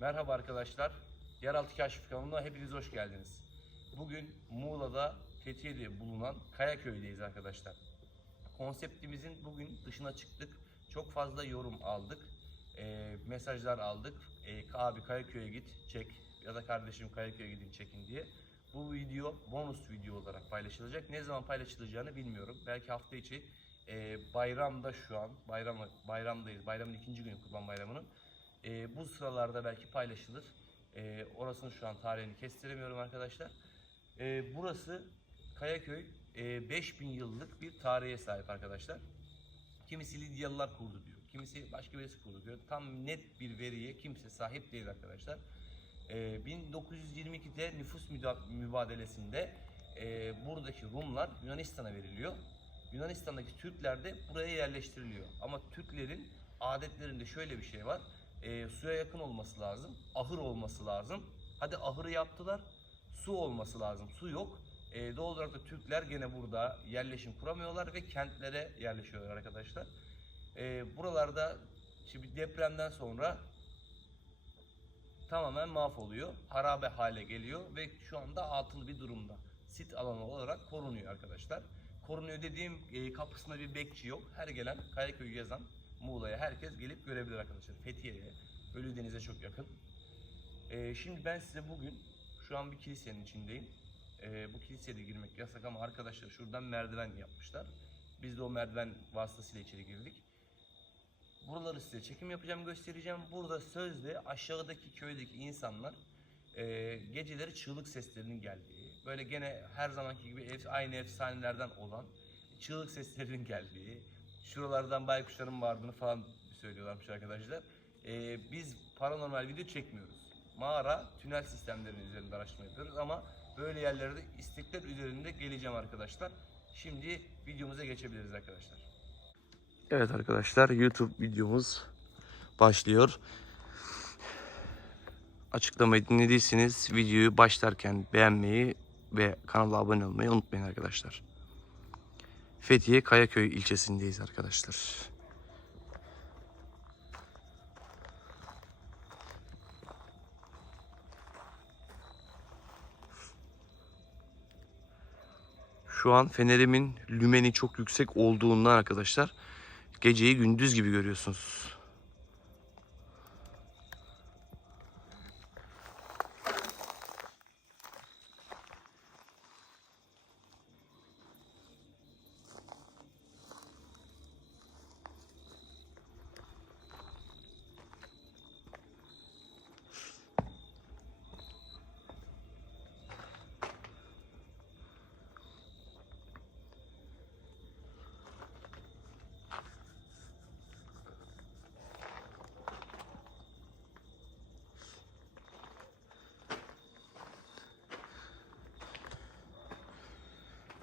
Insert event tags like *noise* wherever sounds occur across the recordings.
Merhaba arkadaşlar. Yeraltı Keşif kanalına hepiniz hoş geldiniz. Bugün Muğla'da Fethiye'de bulunan Kayaköy'deyiz arkadaşlar. Konseptimizin bugün dışına çıktık. Çok fazla yorum aldık. Ee, mesajlar aldık. Ee, abi Kayaköy'e git çek ya da kardeşim Kayaköy'e gidin çekin diye. Bu video bonus video olarak paylaşılacak. Ne zaman paylaşılacağını bilmiyorum. Belki hafta içi e, bayramda şu an. Bayram, bayramdayız. Bayramın ikinci günü Kurban Bayramı'nın. E, bu sıralarda belki paylaşılır. E, orasını şu an tarihini kestiremiyorum arkadaşlar. E, burası Kayaköy e, 5000 yıllık bir tarihe sahip arkadaşlar. Kimisi Lidyalılar kurdu diyor. Kimisi başka birisi kurdu diyor. Tam net bir veriye kimse sahip değil arkadaşlar. E, 1922'de nüfus mübadelesinde e, buradaki Rumlar Yunanistan'a veriliyor. Yunanistan'daki Türkler de buraya yerleştiriliyor. Ama Türklerin adetlerinde şöyle bir şey var. E, suya yakın olması lazım. Ahır olması lazım. Hadi ahırı yaptılar. Su olması lazım. Su yok. E, doğal olarak da Türkler gene burada yerleşim kuramıyorlar ve kentlere yerleşiyorlar arkadaşlar. E, buralarda şimdi depremden sonra tamamen mahvoluyor. Harabe hale geliyor ve şu anda atıl bir durumda. Sit alanı olarak korunuyor arkadaşlar. Korunuyor dediğim e, kapısında bir bekçi yok. Her gelen Kayaköy'ü yazan Muğla'ya herkes gelip görebilir arkadaşlar. Fethiye'ye, Ölüdeniz'e çok yakın. E, şimdi ben size bugün şu an bir kilisenin içindeyim. E, bu kiliseye de girmek yasak ama arkadaşlar şuradan merdiven yapmışlar. Biz de o merdiven vasıtasıyla içeri girdik. Buraları size çekim yapacağım, göstereceğim. Burada sözde aşağıdaki köydeki insanlar e, geceleri çığlık seslerinin geldiği, böyle gene her zamanki gibi ef- aynı efsanelerden olan çığlık seslerinin geldiği, şuralardan baykuşların vardığını falan söylüyorlarmış arkadaşlar. E, biz paranormal video çekmiyoruz. Mağara, tünel sistemlerinin üzerinde araştırma yapıyoruz ama böyle yerlerde istekler üzerinde geleceğim arkadaşlar. Şimdi videomuza geçebiliriz arkadaşlar. Evet arkadaşlar YouTube videomuz başlıyor. Açıklamayı dinlediyseniz videoyu başlarken beğenmeyi ve kanala abone olmayı unutmayın arkadaşlar. Fethiye Kayaköy ilçesindeyiz arkadaşlar. Şu an fenerimin lümeni çok yüksek olduğundan arkadaşlar geceyi gündüz gibi görüyorsunuz.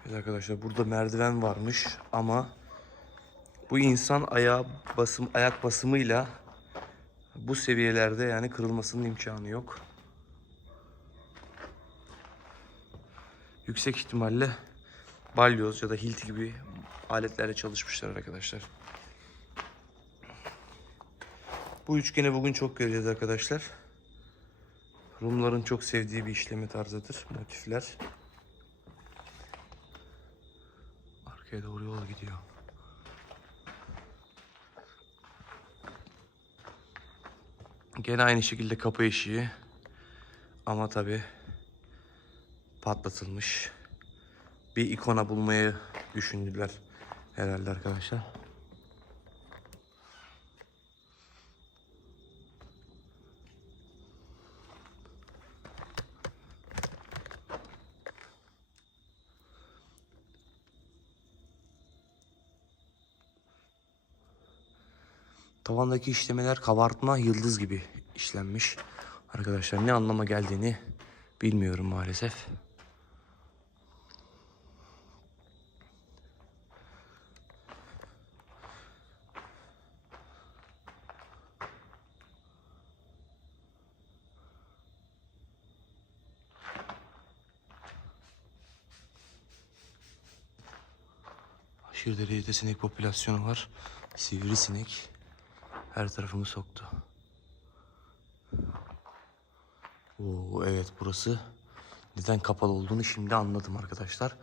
Evet arkadaşlar burada merdiven varmış ama bu insan ayağı basım ayak basımıyla bu seviyelerde yani kırılmasının imkanı yok. Yüksek ihtimalle balyoz ya da hilti gibi aletlerle çalışmışlar arkadaşlar. Bu üçgeni bugün çok göreceğiz arkadaşlar. Rumların çok sevdiği bir işleme tarzıdır. Motifler. Arkaya doğru yol gidiyor. Gene aynı şekilde kapı eşiği. Ama tabi patlatılmış. Bir ikona bulmayı düşündüler herhalde arkadaşlar. Tavandaki işlemeler kabartma yıldız gibi işlenmiş. Arkadaşlar ne anlama geldiğini bilmiyorum maalesef. Aşırı derecede sinek popülasyonu var. Sivrisinek her tarafımı soktu. Oo, evet burası neden kapalı olduğunu şimdi anladım arkadaşlar.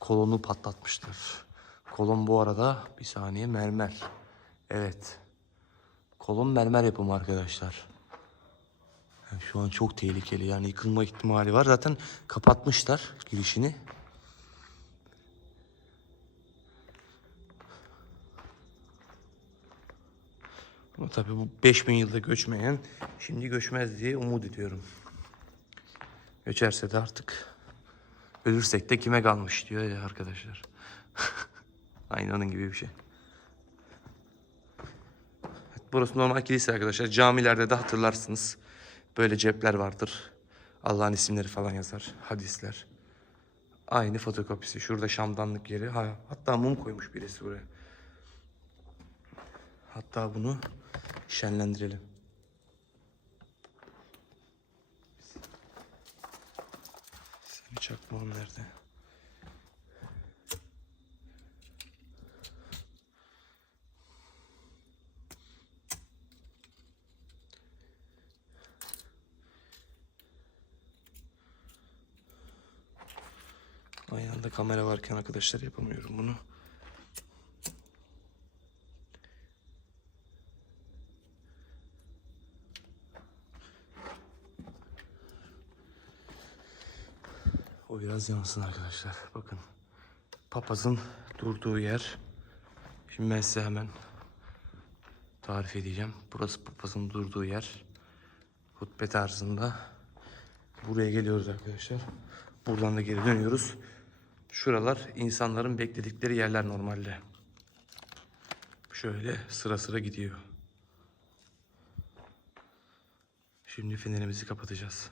Kolonu patlatmışlar. Kolon bu arada bir saniye mermer. Evet. Kolon mermer yapımı arkadaşlar. Yani şu an çok tehlikeli yani yıkılma ihtimali var. Zaten kapatmışlar girişini. Ama tabii bu 5000 yılda göçmeyen şimdi göçmez diye umut ediyorum. Göçerse de artık ölürsek de kime kalmış diyor ya arkadaşlar. *laughs* Aynı onun gibi bir şey. Burası normal kilise arkadaşlar. Camilerde de hatırlarsınız. Böyle cepler vardır. Allah'ın isimleri falan yazar. Hadisler. Aynı fotokopisi. Şurada şamdanlık yeri. Ha, hatta mum koymuş birisi buraya. Hatta bunu şenlendirelim. Seni çakmağın nerede? Aynı anda kamera varken arkadaşlar yapamıyorum bunu. Biraz yansın arkadaşlar. Bakın. Papazın durduğu yer. Şimdi ben size hemen tarif edeceğim. Burası papazın durduğu yer. Hutbe tarzında. Buraya geliyoruz arkadaşlar. Buradan da geri dönüyoruz. Şuralar insanların bekledikleri yerler normalde. Şöyle sıra sıra gidiyor. Şimdi fenerimizi kapatacağız.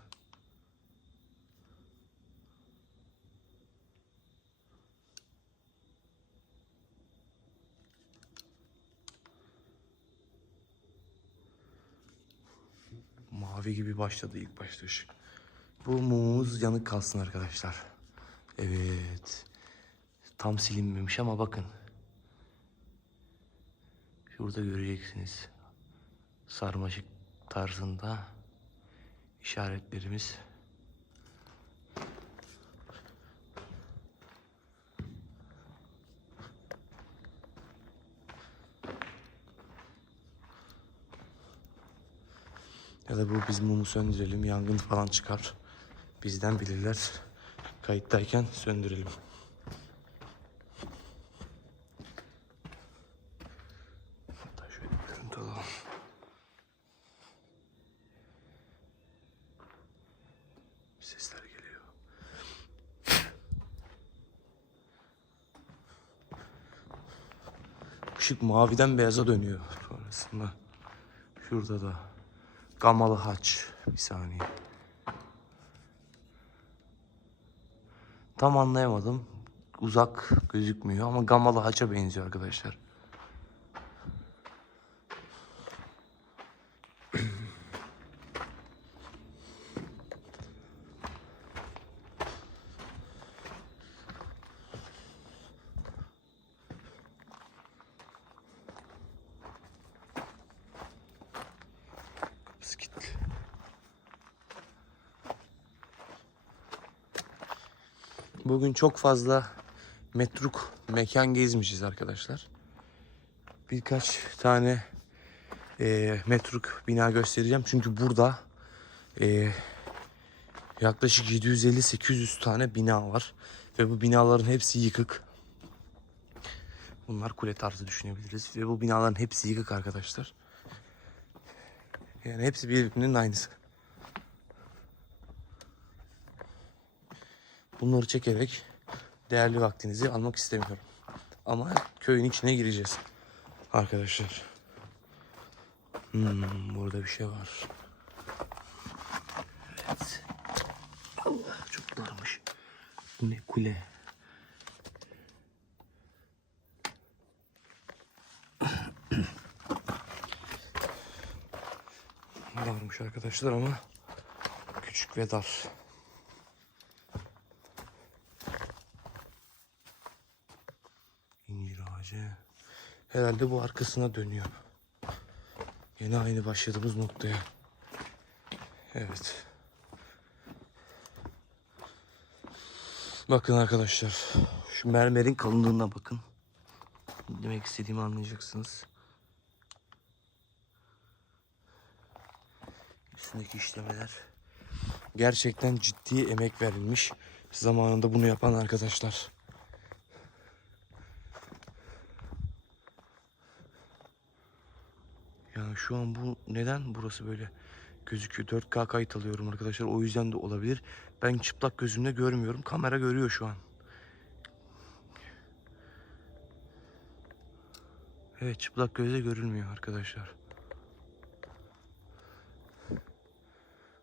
Mavi gibi başladı ilk başta ışık. Bu mumumuz yanık kalsın arkadaşlar. Evet. Tam silinmemiş ama bakın. Şurada göreceksiniz. Sarmaşık tarzında işaretlerimiz. Ya da bu biz mumu söndürelim, yangın falan çıkar. Bizden bilirler. Kayıttayken söndürelim. Hatta. Sesler geliyor. Işık maviden beyaza dönüyor sonrasında. Şurada da. Gamalı haç. Bir saniye. Tam anlayamadım. Uzak gözükmüyor ama gamalı haça benziyor arkadaşlar. Çok fazla metruk mekan gezmişiz arkadaşlar. Birkaç tane e, metruk bina göstereceğim. Çünkü burada e, yaklaşık 750-800 tane bina var. Ve bu binaların hepsi yıkık. Bunlar kule tarzı düşünebiliriz. Ve bu binaların hepsi yıkık arkadaşlar. Yani hepsi birbirinin aynısı. Bunları çekerek değerli vaktinizi almak istemiyorum. Ama köyün içine gireceğiz. Arkadaşlar. Hmm, burada bir şey var. Evet. Allah çok darmış. Bu ne kule? *coughs* Varmış arkadaşlar ama küçük ve dar. Hacı. Herhalde bu arkasına dönüyor. Yine aynı başladığımız noktaya. Evet. Bakın arkadaşlar. Şu mermerin kalınlığına bakın. Demek istediğimi anlayacaksınız. Üstündeki işlemeler. Gerçekten ciddi emek verilmiş. Zamanında bunu yapan arkadaşlar. Şu an bu neden burası böyle gözüküyor? 4K kayıt alıyorum arkadaşlar. O yüzden de olabilir. Ben çıplak gözümle görmüyorum. Kamera görüyor şu an. Evet çıplak gözle görülmüyor arkadaşlar.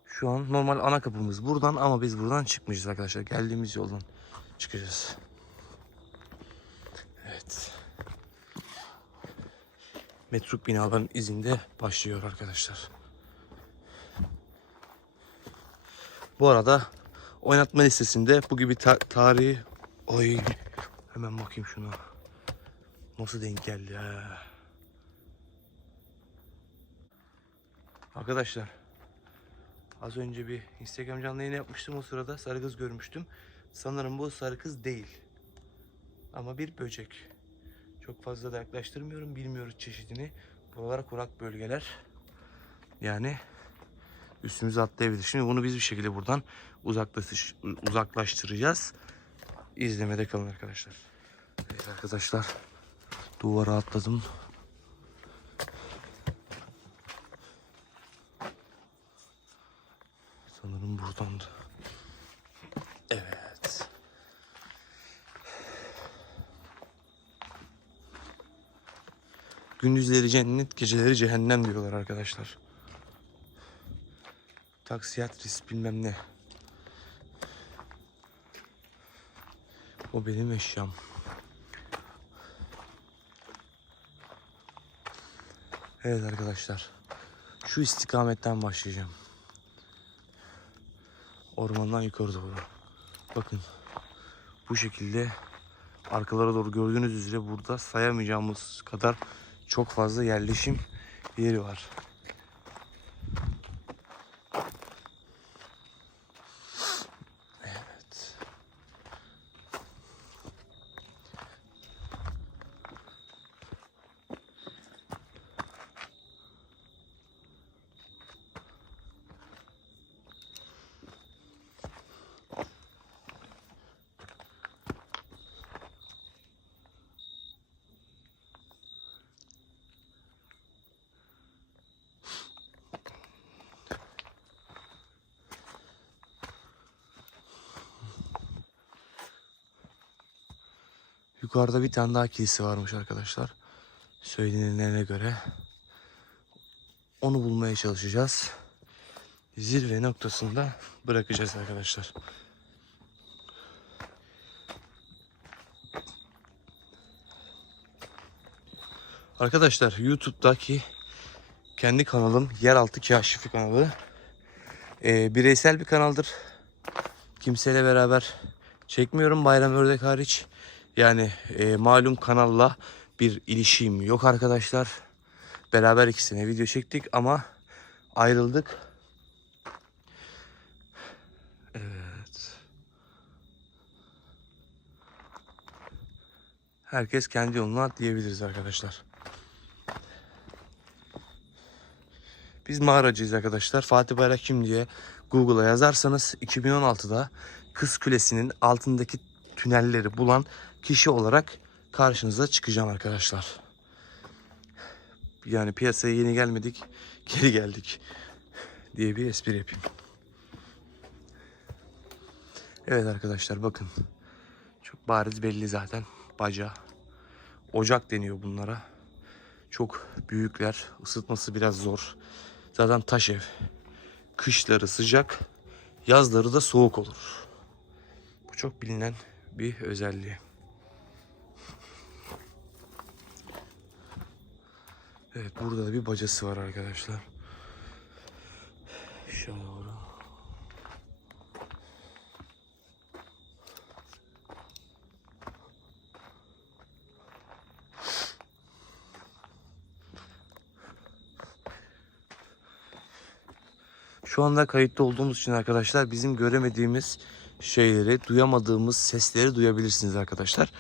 Şu an normal ana kapımız buradan ama biz buradan çıkmayacağız arkadaşlar. Geldiğimiz yoldan çıkacağız. Metruk binaların izinde başlıyor arkadaşlar. Bu arada oynatma listesinde bu gibi ta- tarihi... Oy hemen bakayım şuna. Nasıl denk geldi ha. Arkadaşlar az önce bir Instagram canlı yayını yapmıştım o sırada sarı kız görmüştüm. Sanırım bu sarı kız değil. Ama bir böcek. Çok fazla da yaklaştırmıyorum. Bilmiyoruz çeşidini. Buralar kurak bölgeler. Yani üstümüze atlayabilir. Şimdi bunu biz bir şekilde buradan uzaklaştır uzaklaştıracağız. İzlemede kalın arkadaşlar. Evet arkadaşlar. Duvara atladım. Sanırım buradandı. Evet. Gündüzleri cennet, geceleri cehennem diyorlar arkadaşlar. Taksiyatris bilmem ne. O benim eşyam. Evet arkadaşlar. Şu istikametten başlayacağım. Ormandan yukarı doğru. Bakın. Bu şekilde arkalara doğru gördüğünüz üzere burada sayamayacağımız kadar çok fazla yerleşim yeri var. Yukarıda bir tane daha kilise varmış arkadaşlar. Söylenenlere göre. Onu bulmaya çalışacağız. Zirve noktasında bırakacağız arkadaşlar. Arkadaşlar YouTube'daki kendi kanalım Yeraltı Kaşifi kanalı. Ee, bireysel bir kanaldır. Kimseyle beraber çekmiyorum bayram ördek hariç. Yani e, malum kanalla bir ilişkim yok arkadaşlar. Beraber ikisine video çektik ama ayrıldık. Evet. Herkes kendi yoluna diyebiliriz arkadaşlar. Biz mağaracıyız arkadaşlar. Fatih Bayrak kim diye Google'a yazarsanız 2016'da Kız Kulesi'nin altındaki tünelleri bulan kişi olarak karşınıza çıkacağım arkadaşlar. Yani piyasaya yeni gelmedik, *laughs* geri geldik diye bir espri yapayım. Evet arkadaşlar bakın. Çok bariz belli zaten. Baca. Ocak deniyor bunlara. Çok büyükler. Isıtması biraz zor. Zaten taş ev. Kışları sıcak, yazları da soğuk olur. Bu çok bilinen bir özelliği. Evet burada da bir bacası var arkadaşlar. Şöyle doğru. Şu anda kayıtta olduğumuz için arkadaşlar bizim göremediğimiz şeyleri, duyamadığımız sesleri duyabilirsiniz arkadaşlar.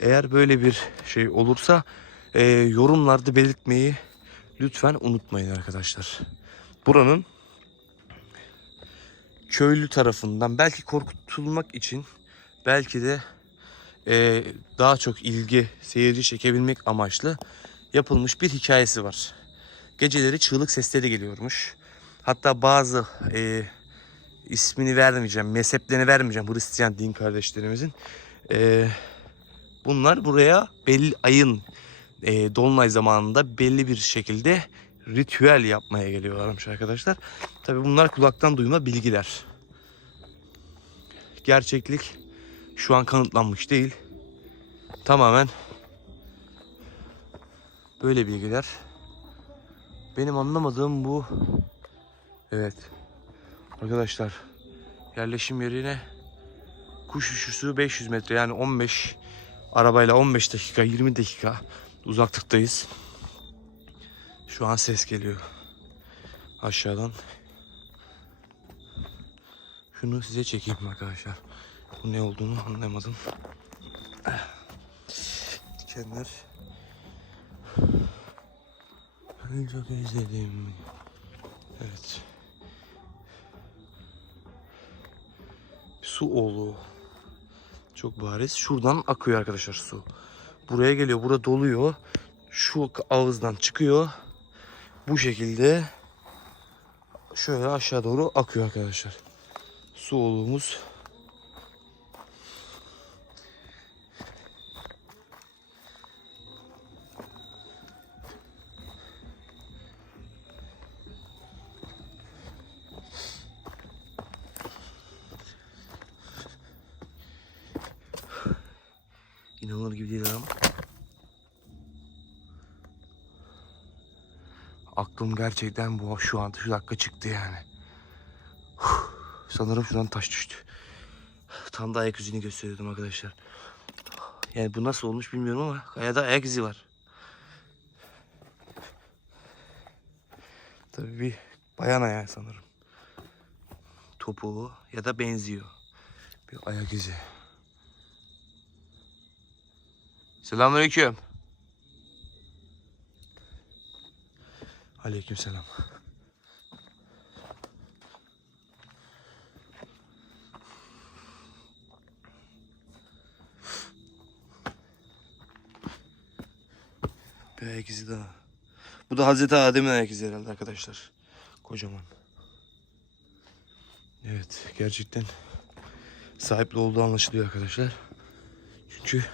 Eğer böyle bir şey olursa e, yorumlarda belirtmeyi lütfen unutmayın arkadaşlar. Buranın köylü tarafından belki korkutulmak için belki de e, daha çok ilgi seyirci çekebilmek amaçlı yapılmış bir hikayesi var. Geceleri çığlık sesleri geliyormuş. Hatta bazı e, ismini vermeyeceğim, mezheplerini vermeyeceğim Hristiyan din kardeşlerimizin. E, bunlar buraya belli ayın e, dolunay zamanında belli bir şekilde ritüel yapmaya geliyorlarmış arkadaşlar. Tabi bunlar kulaktan duyma bilgiler. Gerçeklik şu an kanıtlanmış değil. Tamamen böyle bilgiler. Benim anlamadığım bu. Evet. Arkadaşlar yerleşim yerine kuş uçuşu 500 metre yani 15 arabayla 15 dakika 20 dakika uzaklıktayız. Şu an ses geliyor aşağıdan. Şunu size çekeyim arkadaşlar. Bu ne olduğunu anlamadım. Dikenler. Çok özledim. Evet. Su olu. Çok bariz. Şuradan akıyor arkadaşlar su. Buraya geliyor. Burada doluyor. Şu ağızdan çıkıyor. Bu şekilde şöyle aşağı doğru akıyor arkadaşlar. Su olumuz. İnanılır gibi değil ama. Aklım gerçekten bu şu an şu dakika çıktı yani. Sanırım şuradan taş düştü. Tam da ayak izini gösteriyordum arkadaşlar. Yani bu nasıl olmuş bilmiyorum ama kayada ayak izi var. Tabii bir bayan ayağı sanırım. Topuğu ya da benziyor. Bir ayak izi. Selamünaleyküm. Aleykümselam. Bir ayak izi daha. Bu da Hazreti Adem'in ayak izi herhalde arkadaşlar. Kocaman. Evet gerçekten sahipli olduğu anlaşılıyor arkadaşlar. Çünkü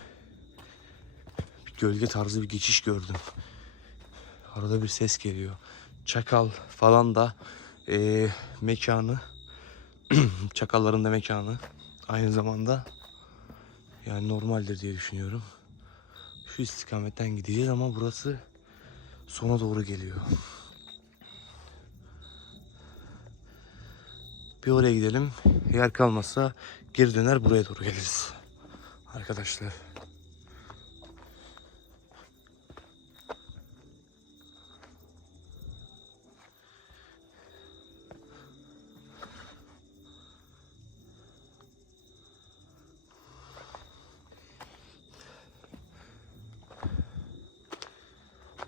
bir gölge tarzı bir geçiş gördüm. Arada bir ses geliyor. Çakal falan da eee, mekanı *clears throat* çakalların da mekanı aynı zamanda yani normaldir diye düşünüyorum. Şu istikametten gideceğiz ama burası sona doğru geliyor. Bir oraya gidelim. Yer kalmazsa geri döner buraya doğru geliriz. Arkadaşlar.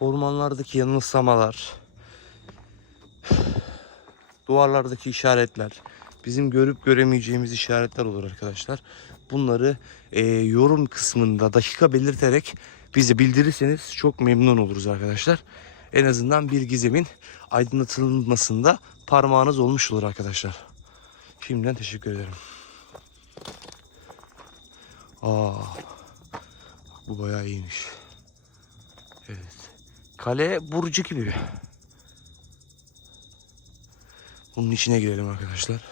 Ormanlardaki yanılsamalar, duvarlardaki işaretler, bizim görüp göremeyeceğimiz işaretler olur arkadaşlar. Bunları e, yorum kısmında dakika belirterek bize bildirirseniz çok memnun oluruz arkadaşlar. En azından bir gizemin aydınlatılmasında parmağınız olmuş olur arkadaşlar. Şimdiden teşekkür ederim. Aa, bu bayağı iyiymiş. Evet. Kale burcu gibi. Bunun içine girelim arkadaşlar.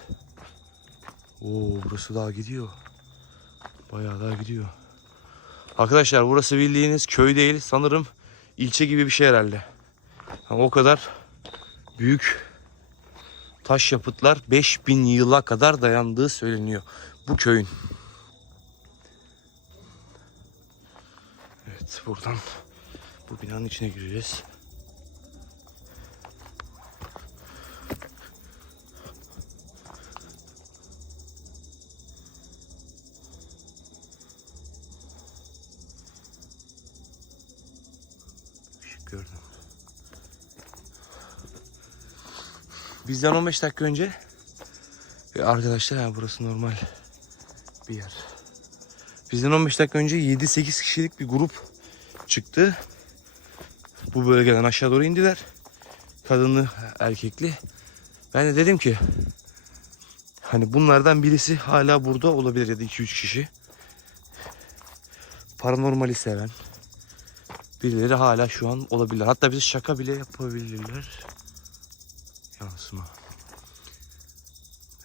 Oo burası daha gidiyor. Bayağı daha gidiyor. Arkadaşlar burası bildiğiniz köy değil. Sanırım ilçe gibi bir şey herhalde. Yani o kadar büyük taş yapıtlar 5000 yıla kadar dayandığı söyleniyor. Bu köyün. Evet buradan bu binanın içine gireceğiz. gördüm. Bizden 15 dakika önce e, arkadaşlar yani burası normal bir yer. Bizden 15 dakika önce 7-8 kişilik bir grup çıktı. Bu bölgeden aşağı doğru indiler. Kadınlı, erkekli. Ben de dedim ki hani bunlardan birisi hala burada olabilir ya da 2-3 kişi. Paranormali seven birileri hala şu an olabilir. Hatta bize şaka bile yapabilirler. Yansıma.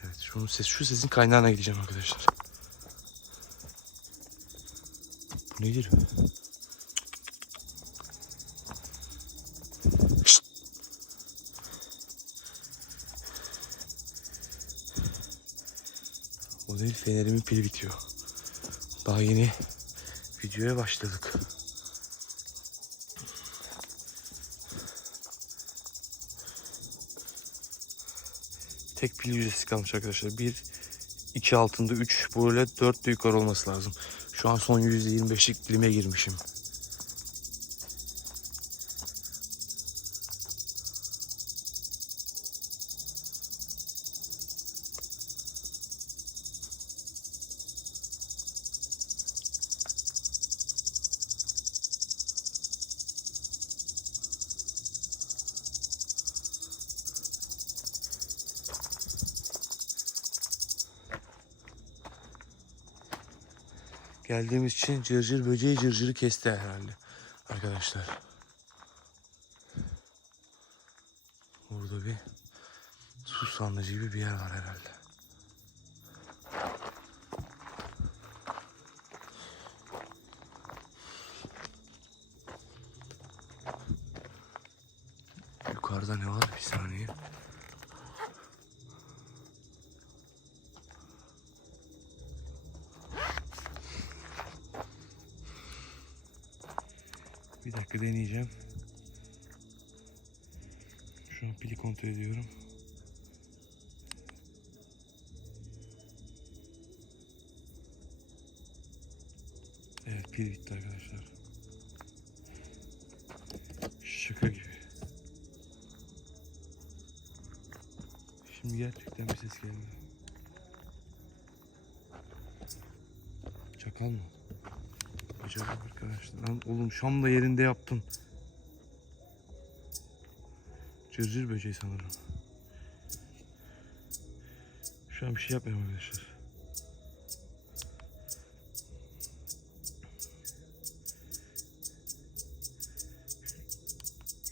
Evet şunun ses, şu sesin kaynağına gideceğim arkadaşlar. Bu nedir? Fenerimin pili bitiyor. Daha yeni videoya başladık. Tek pil yüzdesi kalmış arkadaşlar. Bir, iki altında üç böyle dört de yukarı olması lazım. Şu an son yüzde yirmi beşlik dilime girmişim. Geldiğimiz için cırcır böceği cırcırı kesti herhalde arkadaşlar. Burada bir su sandıcı gibi bir yer var herhalde. Yukarıda ne var? Bir saniye. Bir dakika deneyeceğim. Şu an pili kontrol ediyorum. Evet pil bitti arkadaşlar. Şaka gibi. Şimdi gerçekten bir ses geldi. Çakal mı? Acaba arkadaşlar. Lan oğlum şam da yerinde yaptın. Cırcır böceği sanırım. Şu an bir şey yapmıyorum arkadaşlar.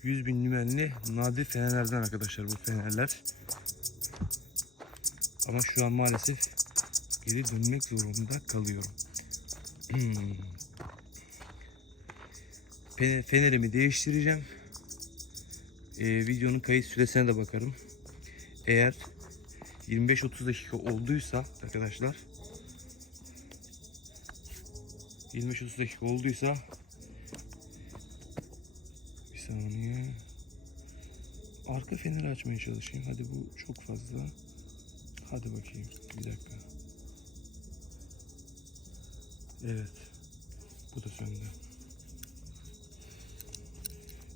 Yüz bin lümenli nadir fenerlerden arkadaşlar bu fenerler. Ama şu an maalesef geri dönmek zorunda kalıyorum. Hmm. Fener- Fenerimi değiştireceğim. Ee, videonun kayıt süresine de bakarım. Eğer 25-30 dakika olduysa arkadaşlar 25-30 dakika olduysa bir saniye arka feneri açmaya çalışayım. Hadi bu çok fazla. Hadi bakayım. Bir dakika. Evet. Bu da söndü.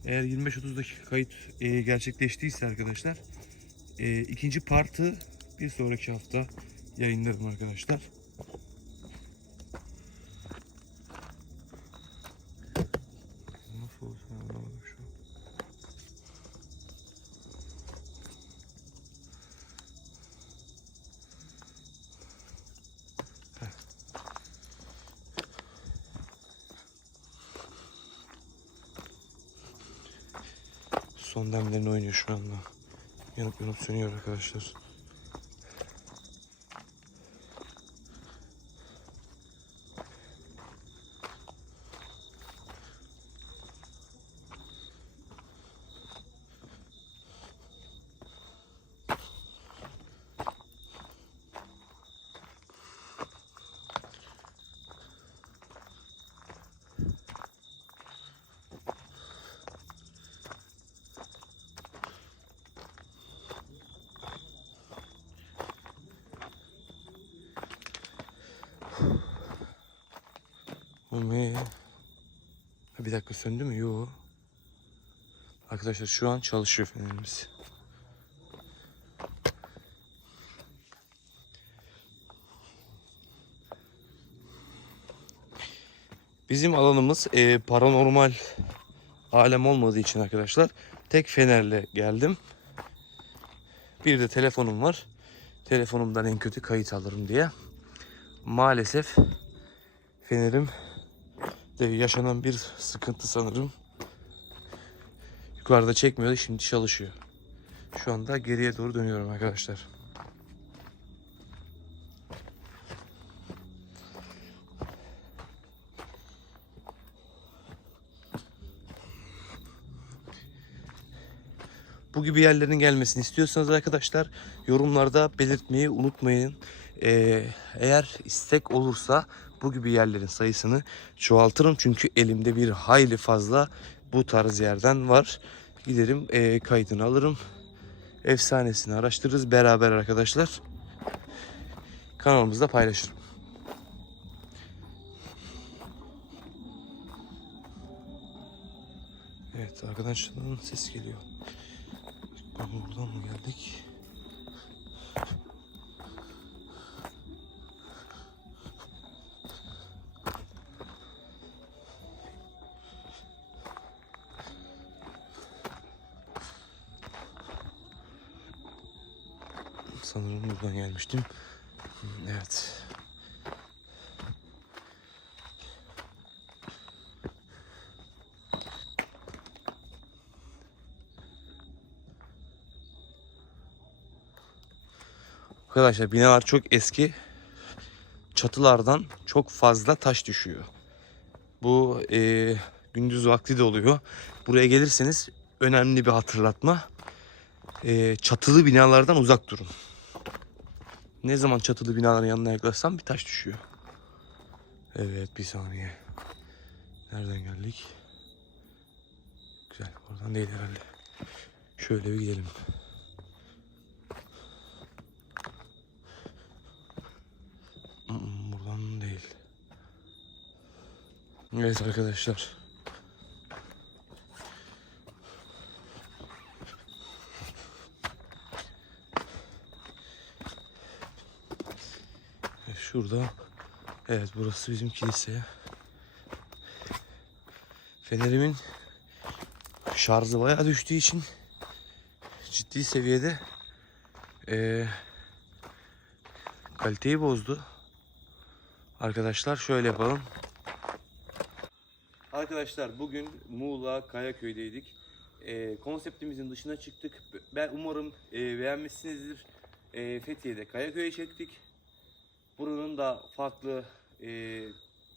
Eğer 25-30 dakika kayıt e, gerçekleştiyse arkadaşlar e, ikinci partı bir sonraki hafta yayınlarım arkadaşlar. Nasıl olsa anlamadım şu an. Son demlerini oynuyor şu anda. Yanıp yanıp sönüyor arkadaşlar. Umi. Bir dakika söndü mü? Yo. Arkadaşlar şu an çalışıyor fenerimiz. Bizim alanımız e, paranormal alem olmadığı için arkadaşlar tek fenerle geldim. Bir de telefonum var. Telefonumdan en kötü kayıt alırım diye. Maalesef fenerim de yaşanan bir sıkıntı sanırım. Yukarıda çekmiyordu şimdi çalışıyor. Şu anda geriye doğru dönüyorum arkadaşlar. Bu gibi yerlerin gelmesini istiyorsanız arkadaşlar yorumlarda belirtmeyi unutmayın. Ee, eğer istek olursa bu gibi yerlerin sayısını çoğaltırım. Çünkü elimde bir hayli fazla bu tarz yerden var. Giderim ee, kaydını alırım. Efsanesini araştırırız beraber arkadaşlar. Kanalımızda paylaşırım. Evet arkadaşlardan ses geliyor. Buradan mı geldik? Sanırım buradan gelmiştim. Evet. Arkadaşlar binalar çok eski. Çatılardan çok fazla taş düşüyor. Bu e, gündüz vakti de oluyor. Buraya gelirseniz önemli bir hatırlatma. E, çatılı binalardan uzak durun. Ne zaman çatılı binaların yanına yaklaşsam bir taş düşüyor. Evet bir saniye. Nereden geldik? Güzel oradan değil herhalde. Şöyle bir gidelim. Mm, Buradan değil. Evet arkadaşlar. Şurada evet burası bizim kilise. Fenerimin şarjı bayağı düştüğü için ciddi seviyede e, kaliteyi bozdu. Arkadaşlar şöyle yapalım. Arkadaşlar bugün Muğla Kayaköy'deydik. Ee, konseptimizin dışına çıktık. Ben umarım e, beğenmişsinizdir. E, Fethiye'de Kayaköy'e çektik. Buranın da farklı e,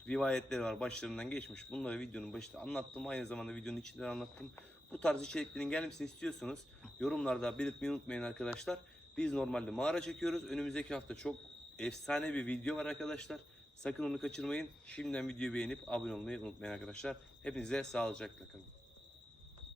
rivayetleri var başlarından geçmiş. Bunları videonun başında anlattım. Aynı zamanda videonun içinden anlattım. Bu tarz içeriklerin gelmesini istiyorsanız yorumlarda belirtmeyi unutmayın arkadaşlar. Biz normalde mağara çekiyoruz. Önümüzdeki hafta çok efsane bir video var arkadaşlar. Sakın onu kaçırmayın. Şimdiden videoyu beğenip abone olmayı unutmayın arkadaşlar. Hepinize sağlıcakla kalın.